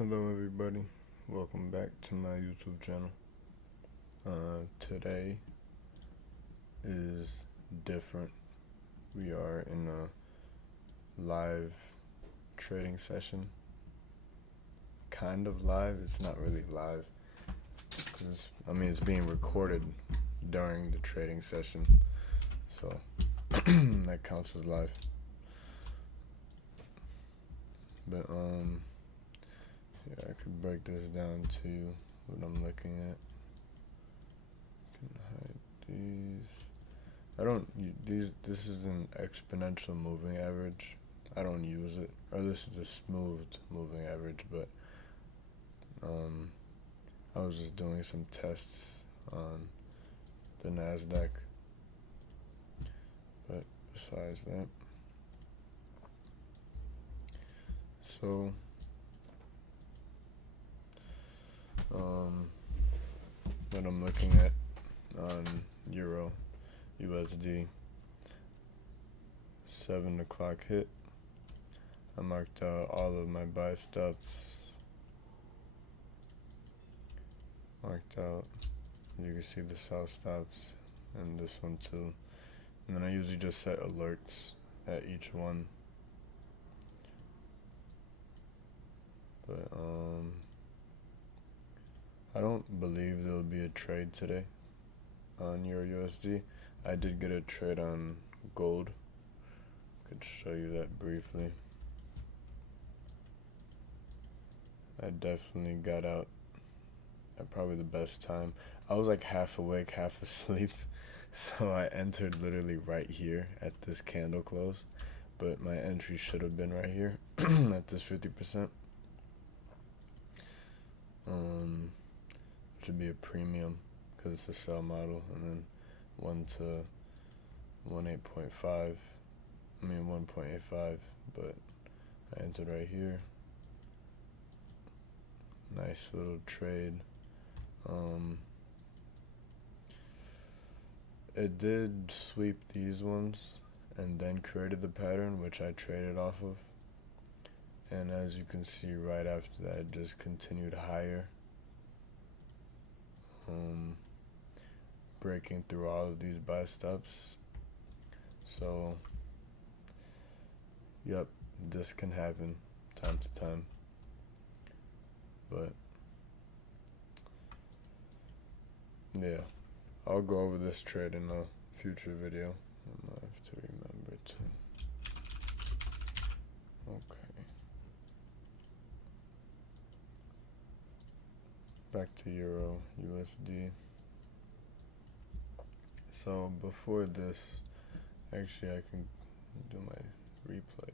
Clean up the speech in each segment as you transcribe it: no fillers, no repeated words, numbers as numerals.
Hello, everybody. Welcome back to my YouTube channel. Today is different. We are in a live trading session. Kind of live. It's not really live. It's being recorded during the trading session. So that counts as live. But, I could break this down to what I'm looking at. Can hide these. This is an exponential moving average. I don't use it. Or this is a smooth moving average, but I was just doing some tests on the NASDAQ. But besides that, so what I'm looking at on Euro USD, 7 o'clock hit. I marked out all of my buy stops. Marked out, you can see the sell stops and this one too. And then I usually just set alerts at each one. But I don't believe there'll be a trade today on Euro USD. I did get a trade on gold. Could show you that briefly. I definitely got out at probably the best time. I was like half awake, half asleep. So I entered literally right here at this candle close. But my entry should have been right here at this 50%. Which would be a premium because it's a sell model, and then 1 to 1.85, but I entered right here. Nice little trade. It did sweep these ones and then created the pattern, which I traded off of. And as you can see, right after that, it just continued higher. Breaking through all of these buy stops. So, yep, this can happen time to time. But, yeah, I'll go over this trade in a future video. I have to remember to. Okay. Back to Euro USD. So before this, actually I can do my replay.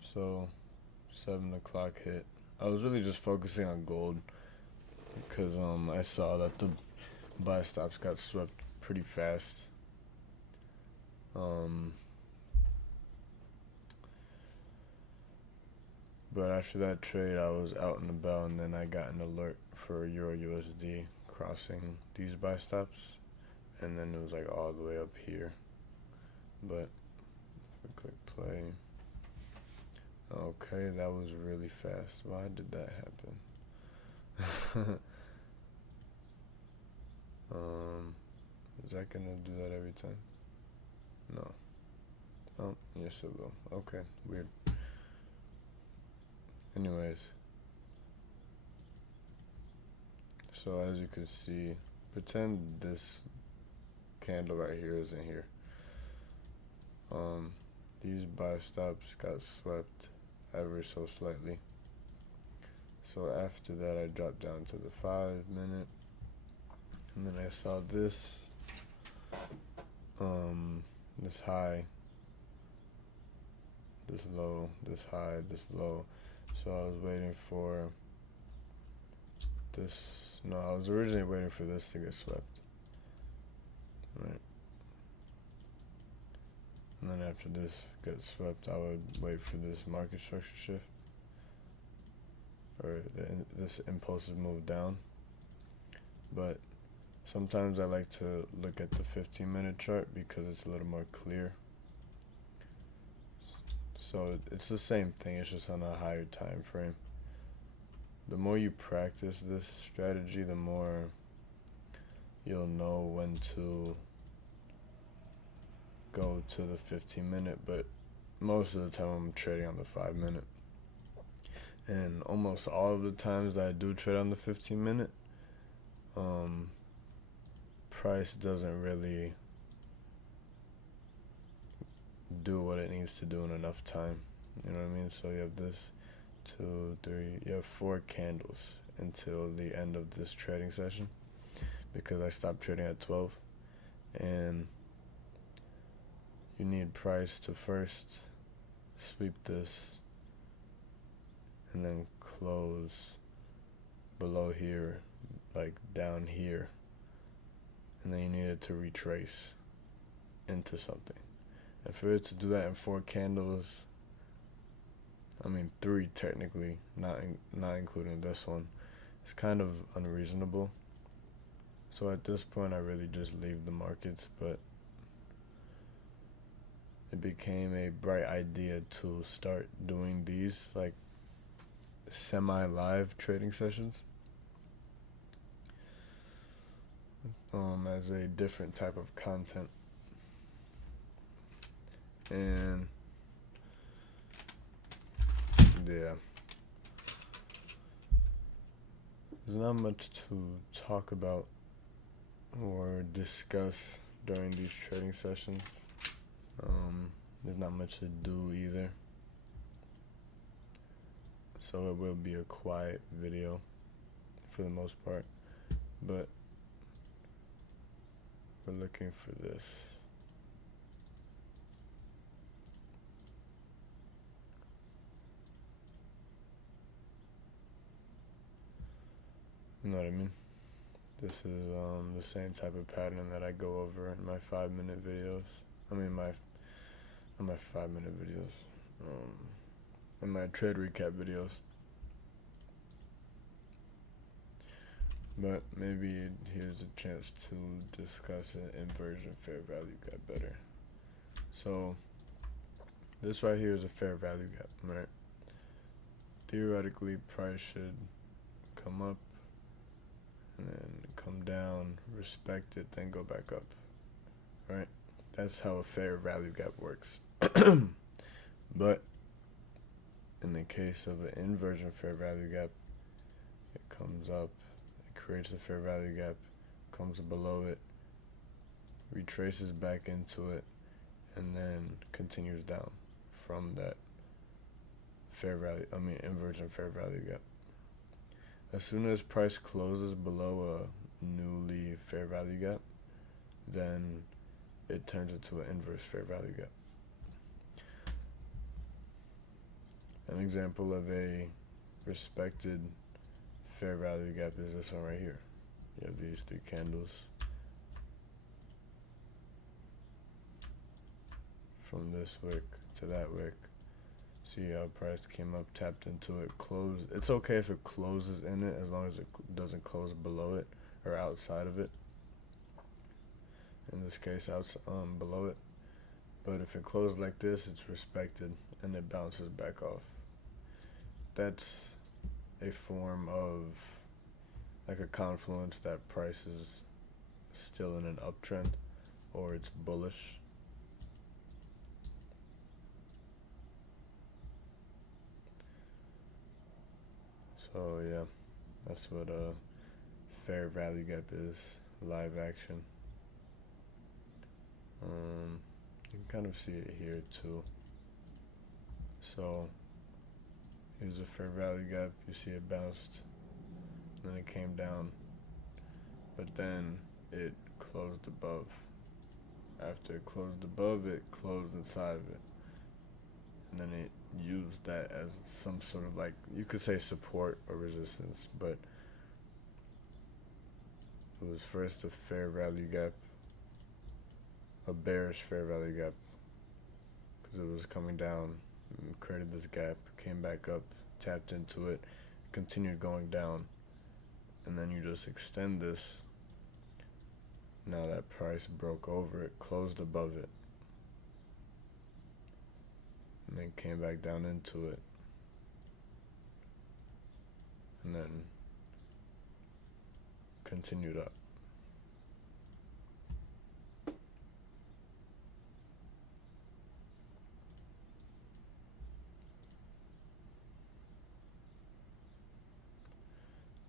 So 7 o'clock hit. I was really just focusing on gold because I saw that the buy stops got swept pretty fast. But after that trade, I was out and about, and then I got an alert for Euro USD crossing these buy stops, and then it was like all the way up here. But if we click play, okay, that was really fast. Why did that happen? Is that gonna do that every time? No. Oh, yes it will. Okay, weird. Anyways, so as you can see, pretend this candle right here isn't here. These buy stops got swept ever so slightly. So after that, I dropped down to the 5-minute, and then I saw this, this high, this low, this high, this low. So I was waiting for this. No, I was originally waiting for this to get swept. Right. And then after this gets swept, I would wait for this market structure shift. Or this impulsive move down. But sometimes I like to look at the 15-minute chart because it's a little more clear. So it's the same thing, it's just on a higher time frame. The more you practice this strategy, the more you'll know when to go to the 15-minute, but most of the time I'm trading on the 5-minute. And almost all of the times that I do trade on the 15-minute, price doesn't really do what it needs to do in enough time. You know what I mean? So you have this, 2, 3, you have 4 candles until the end of this trading session, because I stopped trading at 12, and you need price to first sweep this and then close below here, like down here, and then you need it to retrace into something. And for it to do that in 4 candles, I mean 3 technically, not including this one, it's kind of unreasonable. So at this point I really just leave the markets, but it became a bright idea to start doing these like semi-live trading sessions as a different type of content. And yeah, there's not much to talk about or discuss during these trading sessions. There's not much to do either, so it will be a quiet video for the most part, but we're looking for this. You know what I mean? This is the same type of pattern that I go over in my 5-minute videos. I mean not my 5-minute videos. In my trade recap videos. But maybe here's a chance to discuss an inversion fair value gap better. So this right here is a fair value gap, right? Theoretically, price should come up and then come down, respect it, then go back up, right? That's how a fair value gap works. But in the case of an inversion fair value gap, it comes up, it creates a fair value gap, comes below it, retraces back into it, and then continues down from that inversion fair value gap. As soon as price closes below a newly fair value gap, then it turns into an inverse fair value gap. An example of a respected fair value gap is this one right here. You have these 3 candles from this wick to that wick. See how price came up, tapped into it, closed. It's okay if it closes in it, as long as it doesn't close below it or outside of it. In this case, below it. But if it closes like this, it's respected and it bounces back off. That's a form of like a confluence that price is still in an uptrend or it's bullish. So yeah, that's what a fair value gap is, live action. You can kind of see it here too. So here's a fair value gap, you see it bounced, then it came down, but then it closed above. After it closed above, it closed inside of it, and then it used that as some sort of, like, you could say support or resistance, but it was first a fair value gap, a bearish fair value gap, because it was coming down, created this gap, came back up, tapped into it, continued going down, and then you just extend this. Now that price broke over it, closed above it. and then came back down into it, and then continued up.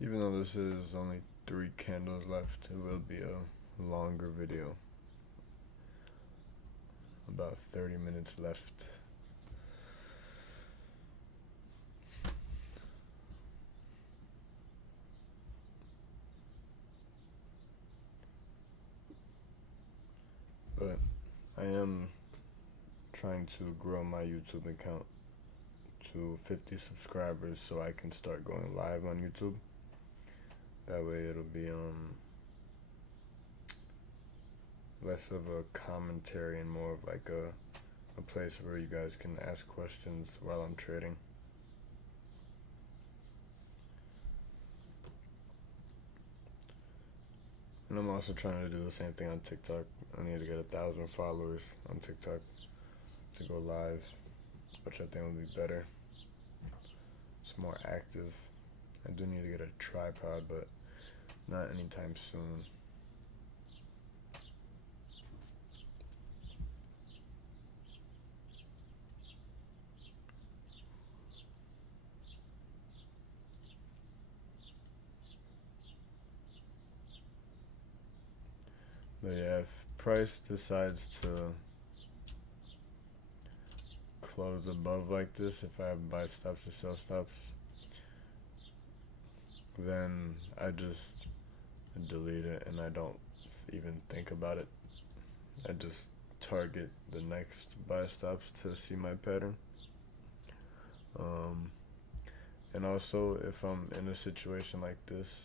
Even though this is only 3 candles left, it will be a longer video. About 30 minutes left. But I am trying to grow my YouTube account to 50 subscribers so I can start going live on YouTube. That way it'll be less of a commentary and more of like a place where you guys can ask questions while I'm trading. And I'm also trying to do the same thing on TikTok. I need to get 1,000 followers on TikTok to go live, which I think would be better. It's more active. I do need to get a tripod, but not anytime soon. But yeah, if price decides to close above like this, if I have buy stops or sell stops, then I just delete it and I don't even think about it. I just target the next buy stops to see my pattern. And also, if I'm in a situation like this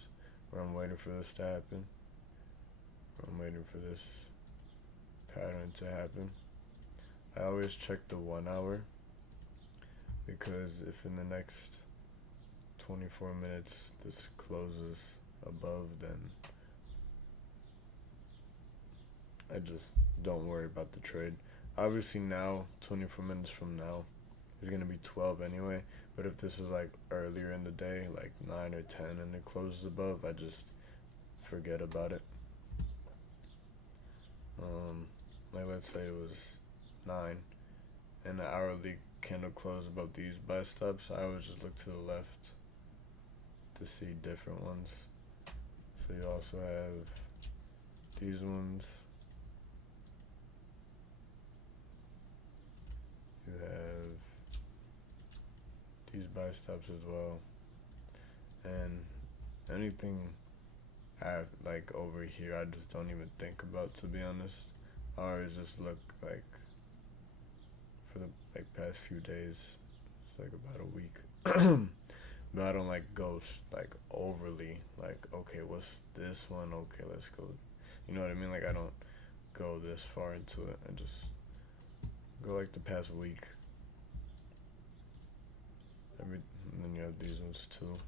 where I'm waiting for this to happen, I'm waiting for this pattern to happen, I always check the 1 hour, because if in the next 24 minutes this closes above, then I just don't worry about the trade. Obviously now, 24 minutes from now, is going to be 12 anyway, but if this was like earlier in the day, like 9 or 10, and it closes above, I just forget about it. Like let's say it was 9 and the hourly candle closed above these buy stops, I always just look to the left to see different ones. So you also have these ones, you have these buy stops as well, and anything I have like over here I just don't even think about, to be honest. I always just look like for the like past few days, it's like about a week. But I don't like go like overly like, okay, what's this one, okay, let's go, you know what I mean? Like I don't go this far into it. I just go like the past week. And then you have these ones too,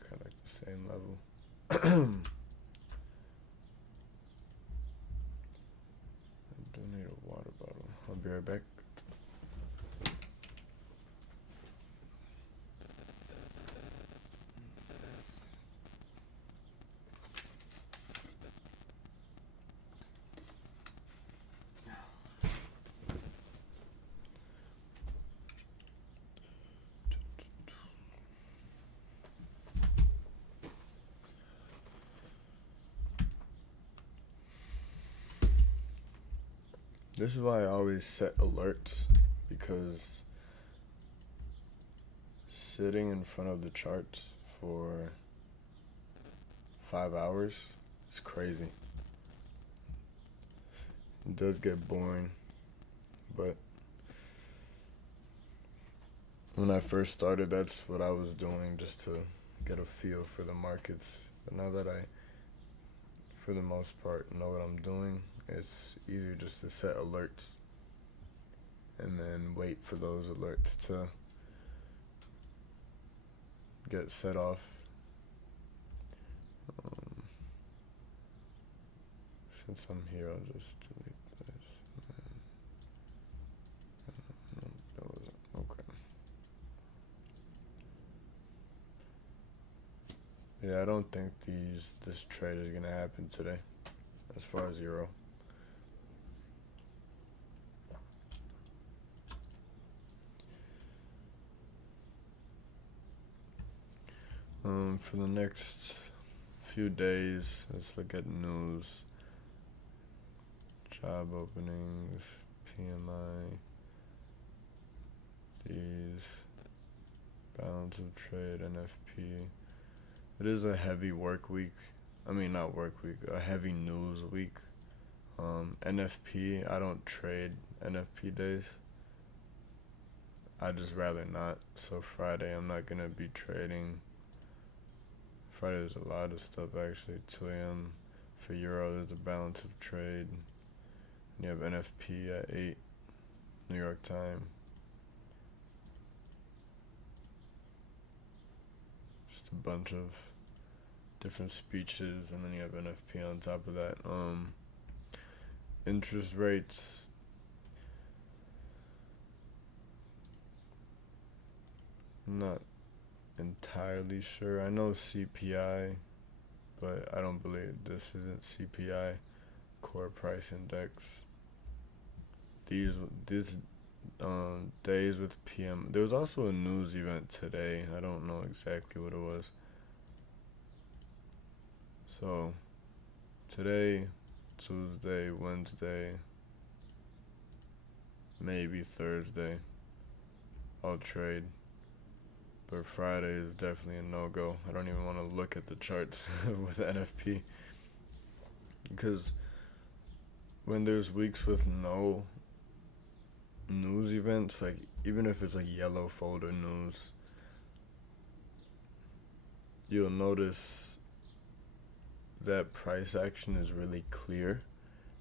kind of like the same level. I do need a water bottle. I'll be right back. This is why I always set alerts, because sitting in front of the chart for 5 hours is crazy. It does get boring, but when I first started, that's what I was doing, just to get a feel for the markets. But now that I, for the most part, know what I'm doing, it's easier just to set alerts and then wait for those alerts to get set off. Since I'm here, I'll just delete this. Yeah, I don't think this trade is gonna happen today, as far as euro. For the next few days, let's look at news, job openings, PMI, these, balance of trade, NFP. It is a heavy work week. I mean, not work week, a heavy news week. NFP, I don't trade NFP days. I just rather not. So Friday, I'm not gonna be trading. Friday, there's a lot of stuff actually. 2 a.m. for euro, there's a balance of trade. And you have NFP at 8, New York time. Just a bunch of different speeches, and then you have NFP on top of that. Interest rates. I'm not entirely sure. I know CPI, but I don't believe this isn't CPI. Core price index. These days with PM. There was also a news event today. I don't know exactly what it was. So today, Tuesday, Wednesday, maybe Thursday, I'll trade. But Friday is definitely a no-go. I don't even want to look at the charts with NFP. Because when there's weeks with no news events, like even if it's like yellow folder news, you'll notice that price action is really clear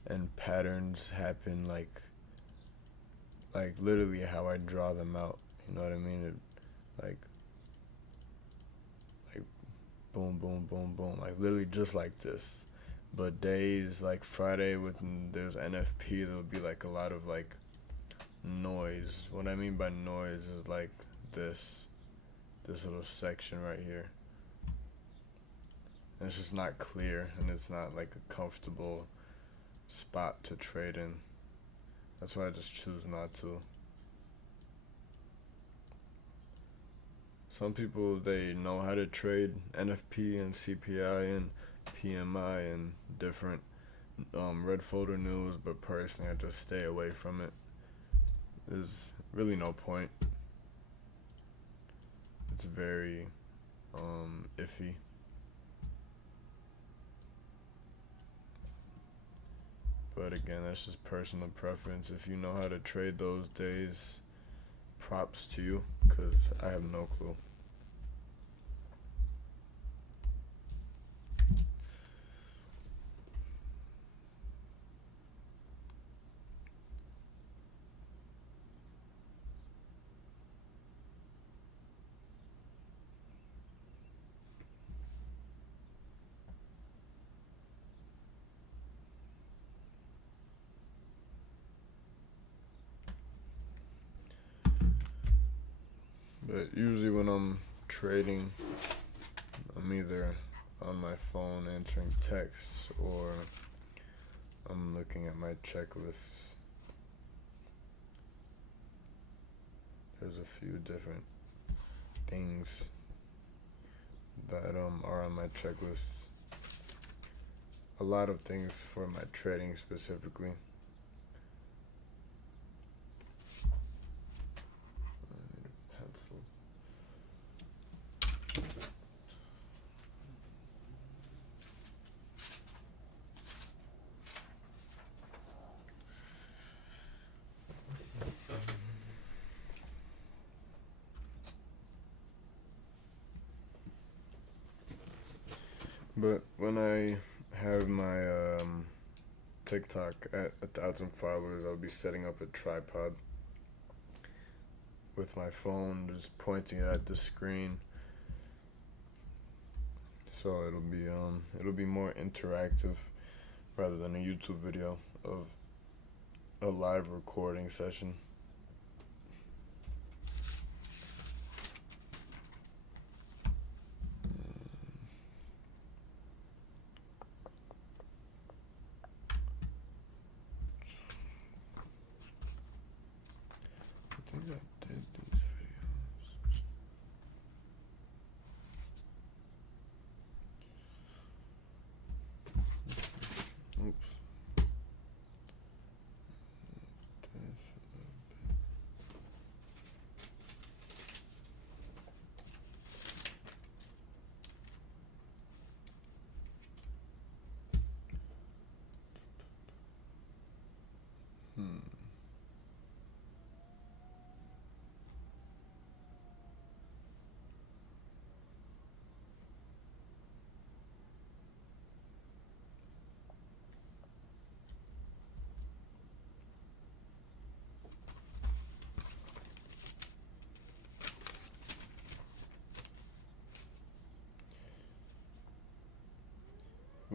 and patterns happen like literally how I draw them out. You know what I mean? Like boom, boom, boom, boom, like literally just like this. But days like Friday when there's NFP, there'll be like a lot of like noise. What I mean by noise is like this little section right here. And it's just not clear, and it's not like a comfortable spot to trade in. That's why I just choose not to. Some people, they know how to trade NFP and CPI and PMI and different red folder news, but personally I just stay away from it. There's really no point. It's very iffy. But again, that's just personal preference. If you know how to trade those days, props to you, because I have no clue. But usually when I'm trading, I'm either on my phone answering texts or I'm looking at my checklists. There's a few different things that are on my checklist. A lot of things for my trading specifically. But when I have my TikTok at 1,000 followers, I'll be setting up a tripod with my phone, just pointing it at the screen. So it'll be more interactive rather than a YouTube video of a live recording session.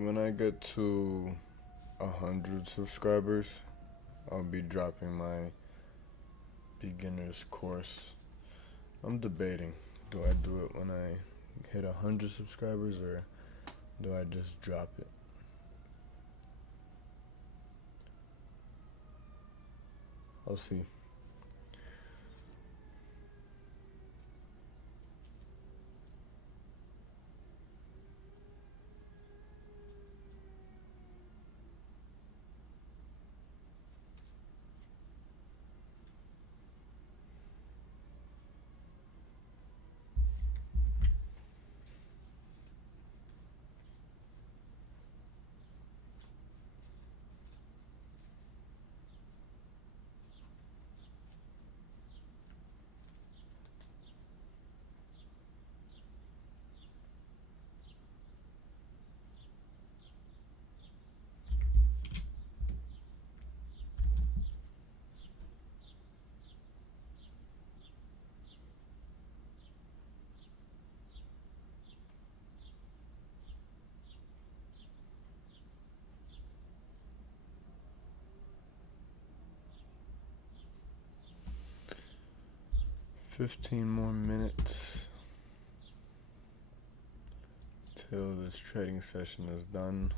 when I get to 100 subscribers, I'll be dropping my beginner's course. I'm debating. Do I do it when I hit 100 subscribers, or do I just drop it? I'll see. Fifteen more minutes till this trading session is done.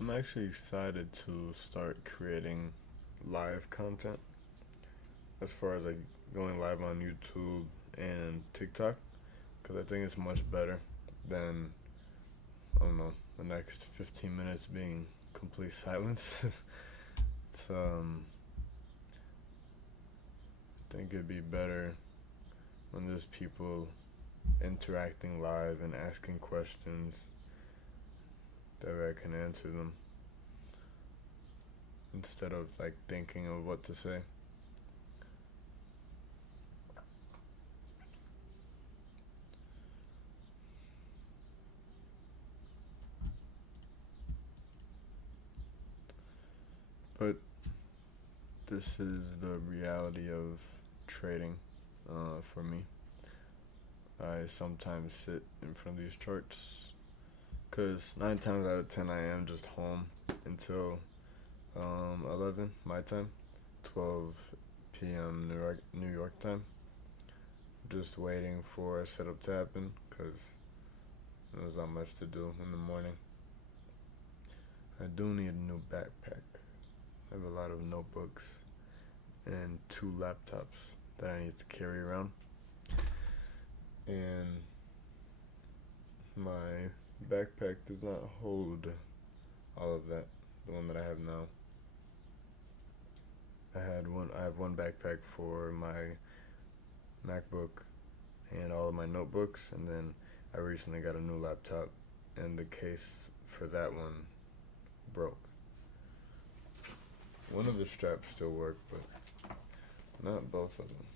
I'm actually excited to start creating live content as far as like going live on YouTube and TikTok, because I think it's much better than, I don't know, the next 15 minutes being complete silence. it's I think it'd be better when there's people interacting live and asking questions, that way I can answer them instead of like thinking of what to say. But this is the reality of trading for me. I sometimes sit in front of these charts because 9 times out of 10 I am just home until 11 my time, 12 p.m. New York time, just waiting for a setup to happen because there's not much to do in the morning. I do need a new backpack. I have a lot of notebooks and 2 laptops that I need to carry around. And my backpack does not hold all of that, the one that I have now. I have one backpack for my MacBook and all of my notebooks, and then I recently got a new laptop, and the case for that one broke. One of the straps still work, but not both of them.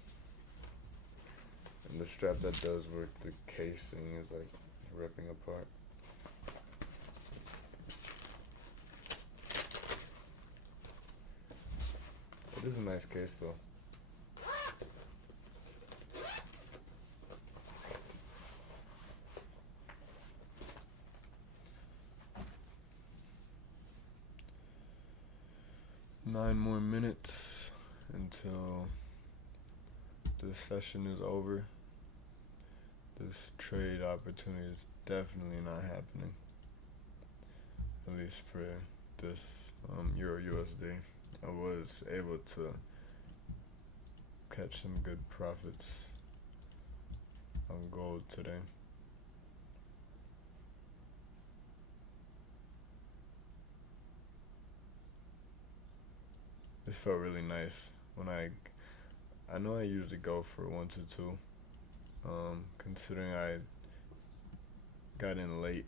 And the strap that does work, the casing is like ripping apart. It is a nice case though. Nine more minutes until this session is over. This trade opportunity is definitely not happening. At least for this Euro USD. I was able to catch some good profits on gold today. This felt really nice when I know I usually go for 1 to 2. Considering I got in late,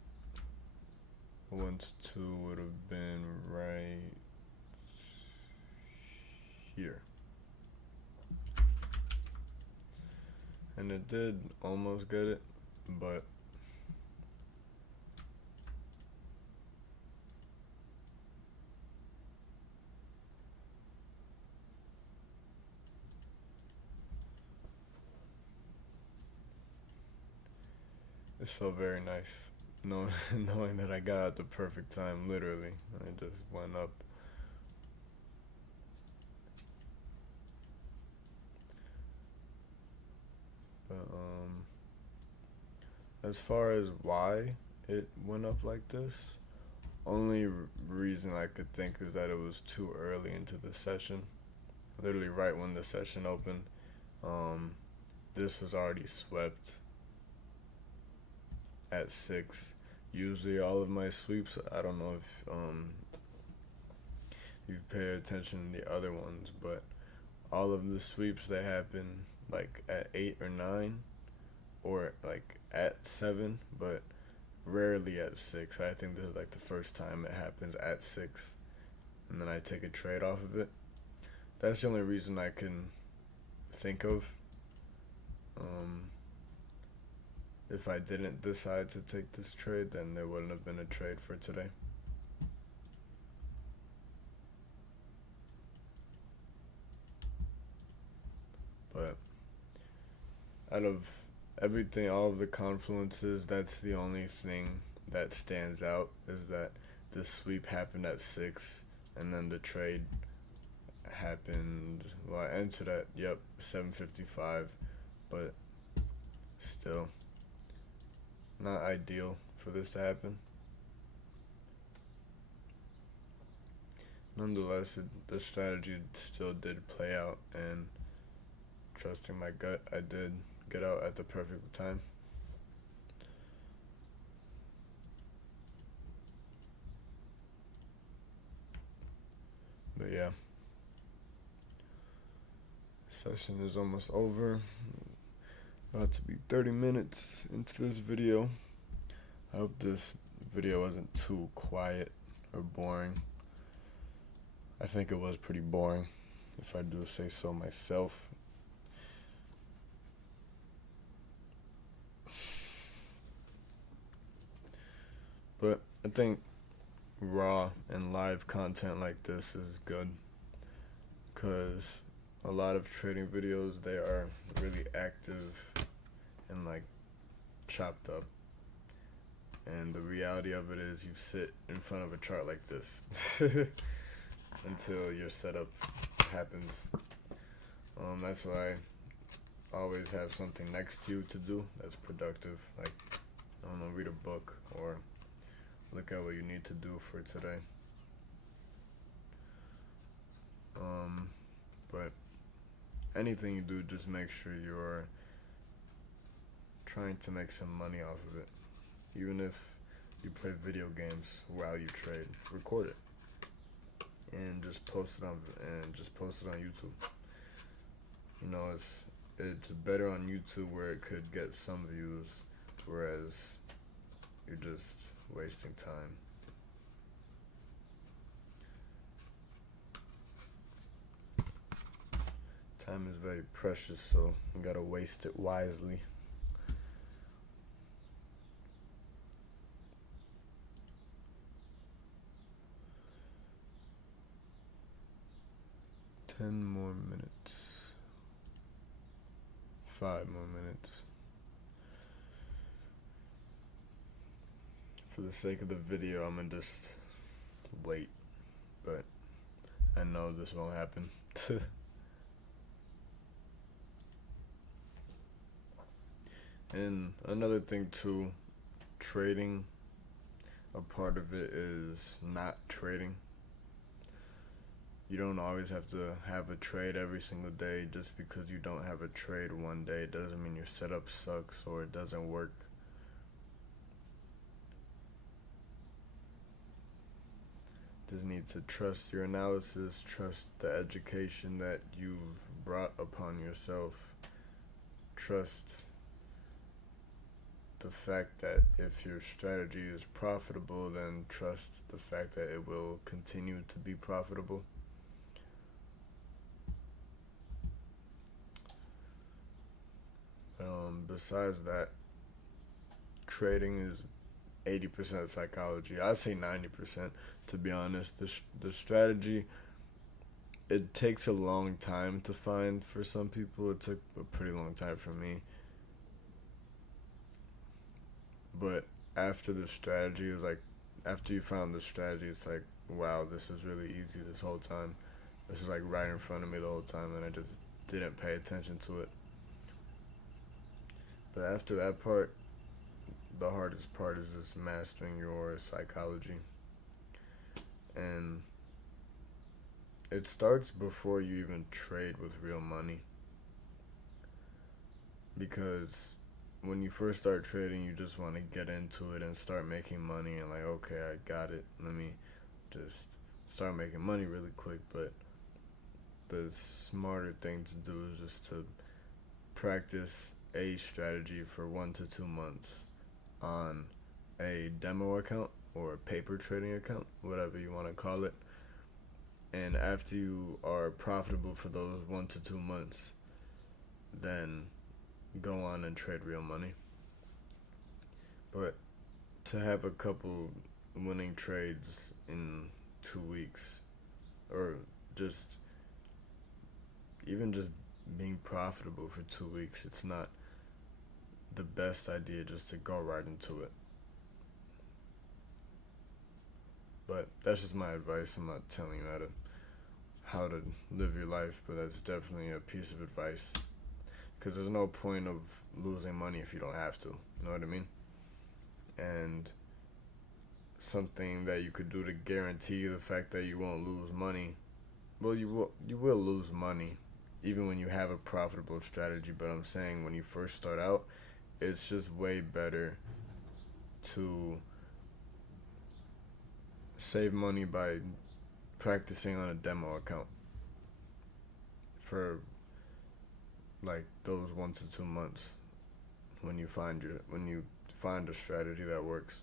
1 to 2 would have been right here. And it did almost get it, but this felt very nice. Knowing that I got at the perfect time, literally. I just went up. But as far as why it went up like this, only reason I could think is that it was too early into the session. Literally right when the session opened, this was already swept at 6. Usually all of my sweeps, I don't know if you pay attention to the other ones, but all of the sweeps that happen like at 8 or 9 or like at 7, but rarely at 6. I think this is like the first time it happens at 6, and then I take a trade off of it. That's the only reason I can think of. If I didn't decide to take this trade, then there wouldn't have been a trade for today. But out of everything, all of the confluences, that's the only thing that stands out, is that the sweep happened at 6, and then the trade happened, well, I entered at 7:55, but still not ideal for this to happen. Nonetheless, the strategy still did play out, and trusting my gut, I did get out at the perfect time. But yeah, session is almost over. About to be 30 minutes into this video. I hope this video wasn't too quiet or boring. I think it was pretty boring, if I do say so myself. But I think raw and live content like this is good, because a lot of trading videos, they are really active and like chopped up, and the reality of it is you sit in front of a chart like this until your setup happens. That's why I always have something next to you to do that's productive, like, I don't know, read a book or look at what you need to do for today. But anything you do, just make sure you're trying to make some money off of it. Even if you play video games while you trade, record it and just post it on YouTube. You know, it's better on YouTube where it could get some views, whereas you're just wasting time. Time is very precious, so you gotta waste it wisely. Ten more minutes. 5 more minutes. For the sake of the video, I'm gonna just wait, but I know this won't happen. And another thing too, trading, a part of it is not trading. You don't always have to have a trade every single day. Just because you don't have a trade one day doesn't mean your setup sucks or it doesn't work. Just need to trust your analysis, trust the education that you've brought upon yourself, trust the fact that if your strategy is profitable, then trust the fact that it will continue to be profitable. Besides that, trading is 80% psychology. I'd say 90%, to be honest. The strategy, it takes a long time to find for some people. It took a pretty long time for me. But after the strategy, it was like, after you found the strategy, it's like, wow, this was really easy this whole time. This was like right in front of me the whole time, and I just didn't pay attention to it. But after that part, the hardest part is just mastering your psychology. And it starts before you even trade with real money. Because when you first start trading, you just want to get into it and start making money and like, okay, I got it. Let me just start making money really quick. But the smarter thing to do is just to practice a strategy for 1 to 2 months on a demo account or a paper trading account, whatever you want to call it. And after you are profitable for those 1 to 2 months, then go on and trade real money. But to have a couple winning trades in 2 weeks, or just even just being profitable for 2 weeks, it's not the best idea just to go right into it. But that's just my advice. I'm not telling you how to live your life, but that's definitely a piece of advice. Because there's no point of losing money if you don't have to. You know what I mean? And something that you could do to guarantee the fact that you won't lose money. Well, you will lose money even when you have a profitable strategy. But I'm saying when you first start out, it's just way better to save money by practicing on a demo account for like those 1 to 2 months when you find a strategy that works.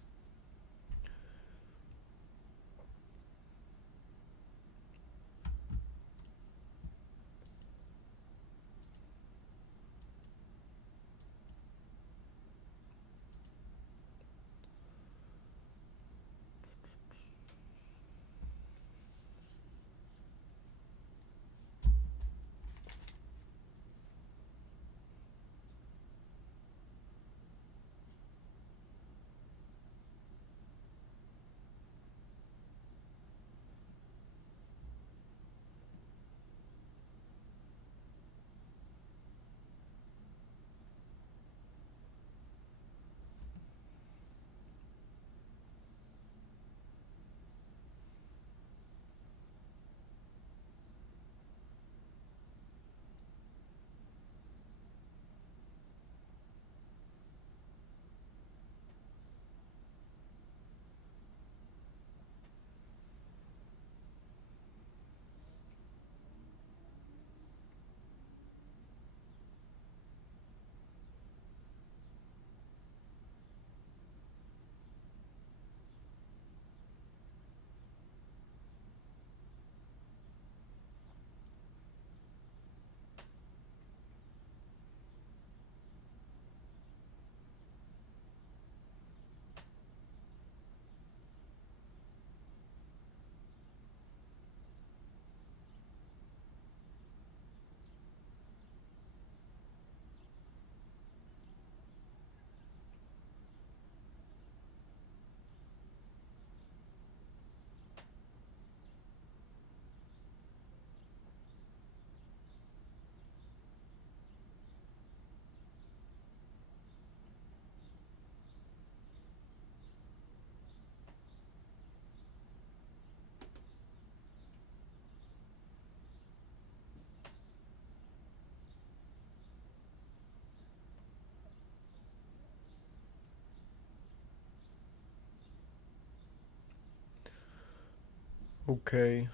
Okay,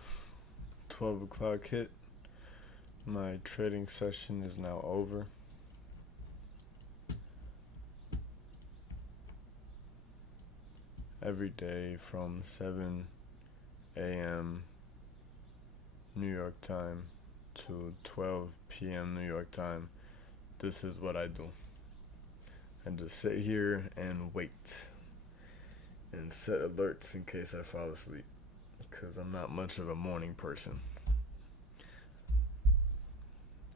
12 o'clock hit. My trading session is now over. Every day from 7 a.m. New York time to 12 p.m. New York time, this is what I do. I just sit here and wait and set alerts in case I fall asleep because I'm not much of a morning person.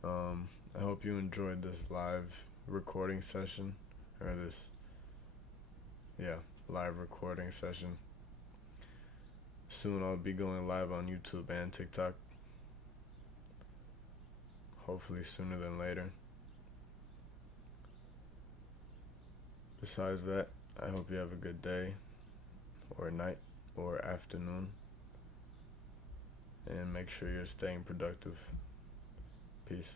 I hope you enjoyed this live recording session, or this, yeah, live recording session. Soon I'll be going live on YouTube and TikTok. Hopefully sooner than later. Besides that, I hope you have a good day, or night, or afternoon, and make sure you're staying productive. Peace.